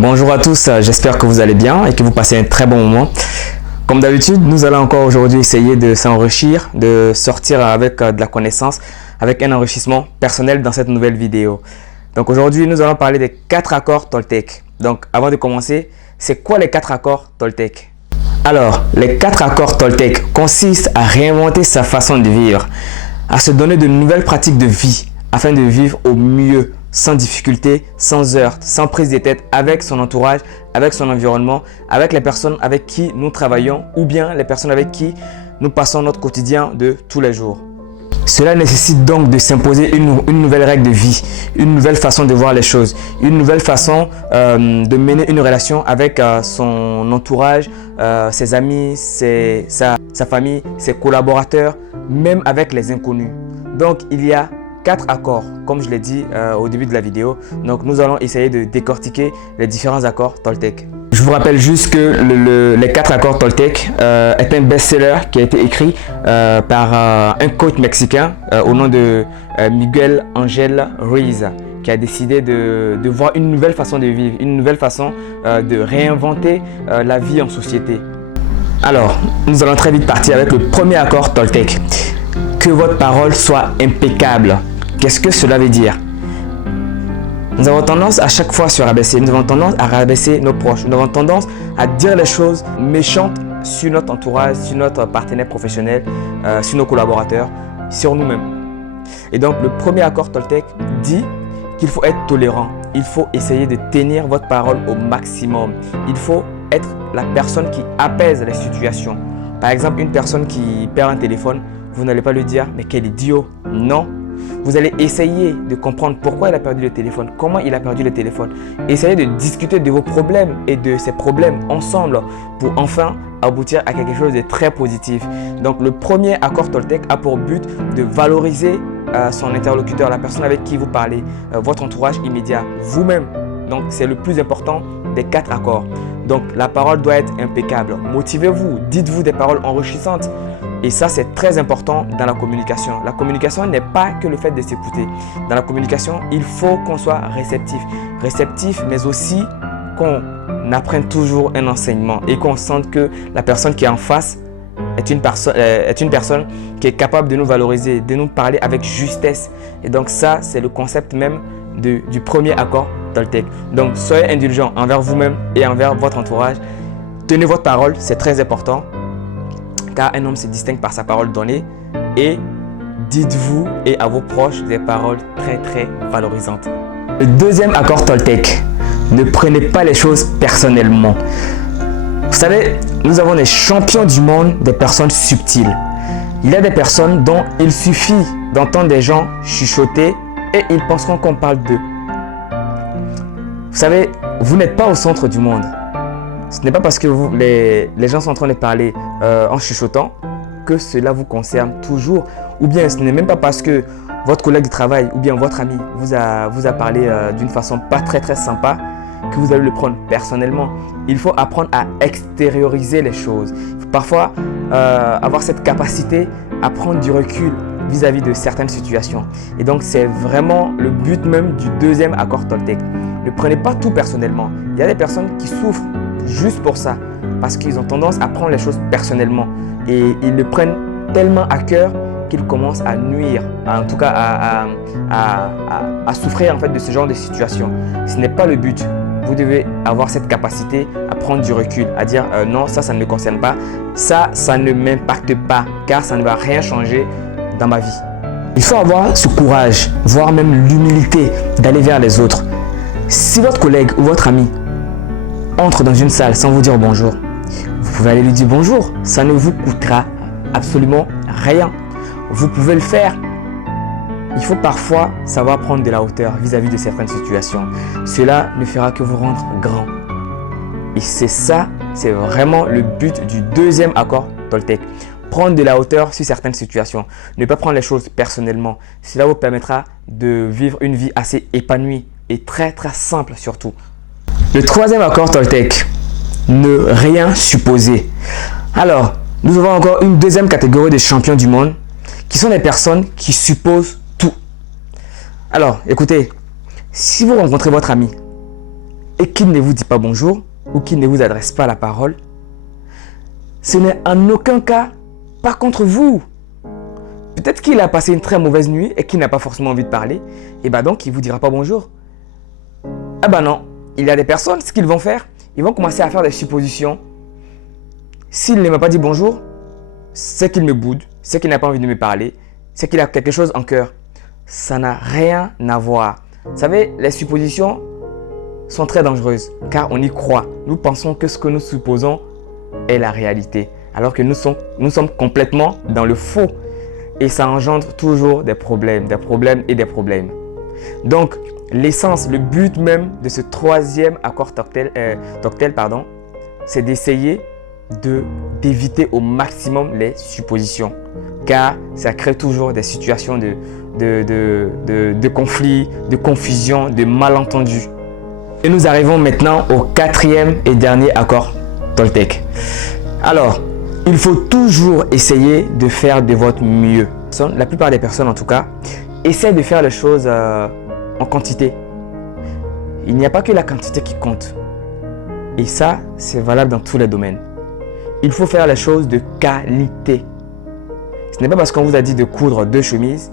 Bonjour à tous, j'espère que vous allez bien et que vous passez un très bon moment. Comme d'habitude, nous allons encore aujourd'hui essayer de s'enrichir, de sortir avec de la connaissance, avec un enrichissement personnel dans cette nouvelle vidéo. Donc aujourd'hui, nous allons parler des 4 accords Toltec. Donc avant de commencer, c'est quoi les 4 accords Toltec? Alors, les 4 accords Toltec consistent à réinventer sa façon de vivre, à se donner de nouvelles pratiques de vie afin de vivre au mieux, sans difficulté, sans heurts, sans prise de tête, avec son entourage, avec son environnement, avec les personnes avec qui nous travaillons ou bien les personnes avec qui nous passons notre quotidien de tous les jours. Cela nécessite donc de s'imposer une nouvelle règle de vie, une nouvelle façon de voir les choses, une nouvelle façon de mener une relation avec son entourage, ses amis, sa famille, ses collaborateurs, même avec les inconnus. Donc il y a 4 accords, comme je l'ai dit au début de la vidéo. Donc nous allons essayer de décortiquer les différents accords Toltec. Je vous rappelle juste que les 4 accords Toltec est un best-seller qui a été écrit par un coach mexicain au nom de Miguel Angel Ruiz, qui a décidé de voir une nouvelle façon de vivre, une nouvelle façon de réinventer la vie en société. Alors, nous allons très vite partir avec le premier accord Toltec. Que votre parole soit impeccable. Qu'est-ce que cela veut dire? Nous avons tendance à chaque fois se rabaisser. Nous avons tendance à rabaisser nos proches. Nous avons tendance à dire les choses méchantes sur notre entourage, sur notre partenaire professionnel, sur nos collaborateurs, sur nous-mêmes. Et donc, le premier accord Toltec dit qu'il faut être tolérant. Il faut essayer de tenir votre parole au maximum. Il faut être la personne qui apaise les situations. Par exemple, une personne qui perd un téléphone, vous n'allez pas lui dire « mais quel idiot !» Non. Vous allez essayer de comprendre pourquoi il a perdu le téléphone, comment il a perdu le téléphone. Essayez de discuter de vos problèmes et de ces problèmes ensemble pour enfin aboutir à quelque chose de très positif. Donc le premier accord Toltec a pour but de valoriser son interlocuteur, la personne avec qui vous parlez, votre entourage immédiat, vous-même. Donc c'est le plus important des 4 accords. Donc la parole doit être impeccable. Motivez-vous, dites-vous des paroles enrichissantes. Et ça, c'est très important dans la communication. La communication n'est pas que le fait de s'écouter. Dans la communication, il faut qu'on soit réceptif. Réceptif, mais aussi qu'on apprenne toujours un enseignement et qu'on sente que la personne qui est en face est une personne qui est capable de nous valoriser, de nous parler avec justesse. Et donc ça, c'est le concept même du premier accord Toltec. Donc, soyez indulgent envers vous-même et envers votre entourage. Tenez votre parole, c'est très important. Car un homme se distingue par sa parole donnée, et dites-vous et à vos proches des paroles très très valorisantes. Le deuxième accord Toltec, ne prenez pas les choses personnellement. Vous savez, nous avons des champions du monde des personnes subtiles. Il y a des personnes dont il suffit d'entendre des gens chuchoter et ils penseront qu'on parle d'eux. Vous savez, vous n'êtes pas au centre du monde. Ce n'est pas parce que les gens sont en train de parler en chuchotant que cela vous concerne toujours. Ou bien ce n'est même pas parce que votre collègue de travail ou bien votre ami vous a parlé d'une façon pas très très sympa que vous allez le prendre personnellement. Il faut apprendre à extérioriser les choses. Il faut parfois avoir cette capacité à prendre du recul vis-à-vis de certaines situations. Et donc c'est vraiment le but même du deuxième accord Toltec. Ne prenez pas tout personnellement. Il y a des personnes qui souffrent juste pour ça, parce qu'ils ont tendance à prendre les choses personnellement et ils le prennent tellement à cœur qu'ils commencent à nuire, en tout cas à souffrir en fait de ce genre de situation. Ce n'est pas le but. Vous devez avoir cette capacité à prendre du recul, à dire non, ça ne me concerne pas, ça ne m'impacte pas, car ça ne va rien changer dans ma vie. Il faut avoir ce courage, voire même l'humilité d'aller vers les autres. Si votre collègue ou votre ami entre dans une salle sans vous dire bonjour, vous pouvez aller lui dire bonjour. Ça ne vous coûtera absolument rien. Vous pouvez le faire. Il faut parfois savoir prendre de la hauteur vis-à-vis de certaines situations. Cela ne fera que vous rendre grand. Et c'est ça, c'est vraiment le but du deuxième accord Toltec. Prendre de la hauteur sur certaines situations. Ne pas prendre les choses personnellement. Cela vous permettra de vivre une vie assez épanouie et très très simple surtout. Le troisième accord Toltec, ne rien supposer. Alors, nous avons encore une deuxième catégorie de champions du monde qui sont les personnes qui supposent tout. Alors, écoutez, si vous rencontrez votre ami et qu'il ne vous dit pas bonjour ou qu'il ne vous adresse pas la parole, ce n'est en aucun cas pas contre vous. Peut-être qu'il a passé une très mauvaise nuit et qu'il n'a pas forcément envie de parler. Et donc, il ne vous dira pas bonjour. Ah ben non, il y a des personnes, ce qu'ils vont faire, ils vont commencer à faire des suppositions. S'il ne m'a pas dit bonjour, c'est qu'il me boude, c'est qu'il n'a pas envie de me parler, c'est qu'il a quelque chose en cœur. Ça n'a rien à voir. Vous savez, les suppositions sont très dangereuses car on y croit. Nous pensons que ce que nous supposons est la réalité, alors que nous sommes complètement dans le faux. Et ça engendre toujours des problèmes et des problèmes. Donc, l'essence, le but même de ce troisième accord Talktel, c'est d'essayer d'éviter au maximum les suppositions. Car ça crée toujours des situations de conflit, de confusion, de malentendus. Et nous arrivons maintenant au quatrième et dernier accord Toltec. Alors, il faut toujours essayer de faire de votre mieux. La plupart des personnes, en tout cas, essaient de faire les choses en quantité. Il n'y a pas que la quantité qui compte. Et ça, c'est valable dans tous les domaines. Il faut faire les choses de qualité. Ce n'est pas parce qu'on vous a dit de coudre 2 chemises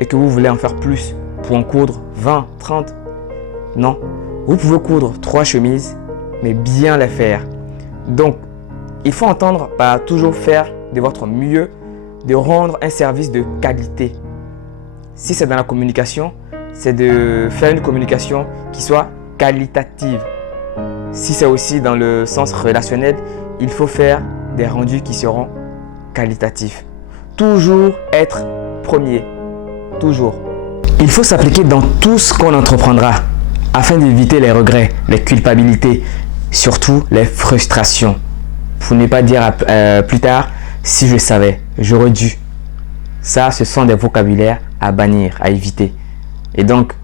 et que vous voulez en faire plus pour en coudre 20, 30. Non, vous pouvez coudre 3 chemises, mais bien les faire. Donc, il faut entendre par toujours faire de votre mieux, de rendre un service de qualité. Si c'est dans la communication, c'est de faire une communication qui soit qualitative. Si c'est aussi dans le sens relationnel, il faut faire des rendus qui seront qualitatifs. Toujours être premier. Toujours. Il faut s'appliquer dans tout ce qu'on entreprendra afin d'éviter les regrets, les culpabilités, surtout les frustrations. Pour ne pas dire plus tard, si je savais, j'aurais dû. Ça, ce sont des vocabulaires à bannir, à éviter. Et donc,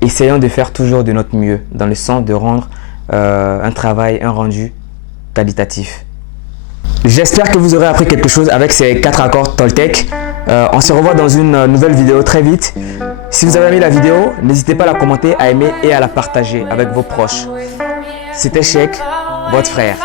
essayons de faire toujours de notre mieux dans le sens de rendre un travail, un rendu qualitatif. J'espère que vous aurez appris quelque chose avec ces 4 accords Toltec. On se revoit dans une nouvelle vidéo très vite. Si vous avez aimé la vidéo, n'hésitez pas à la commenter, à aimer et à la partager avec vos proches. C'était Sheikh, votre frère.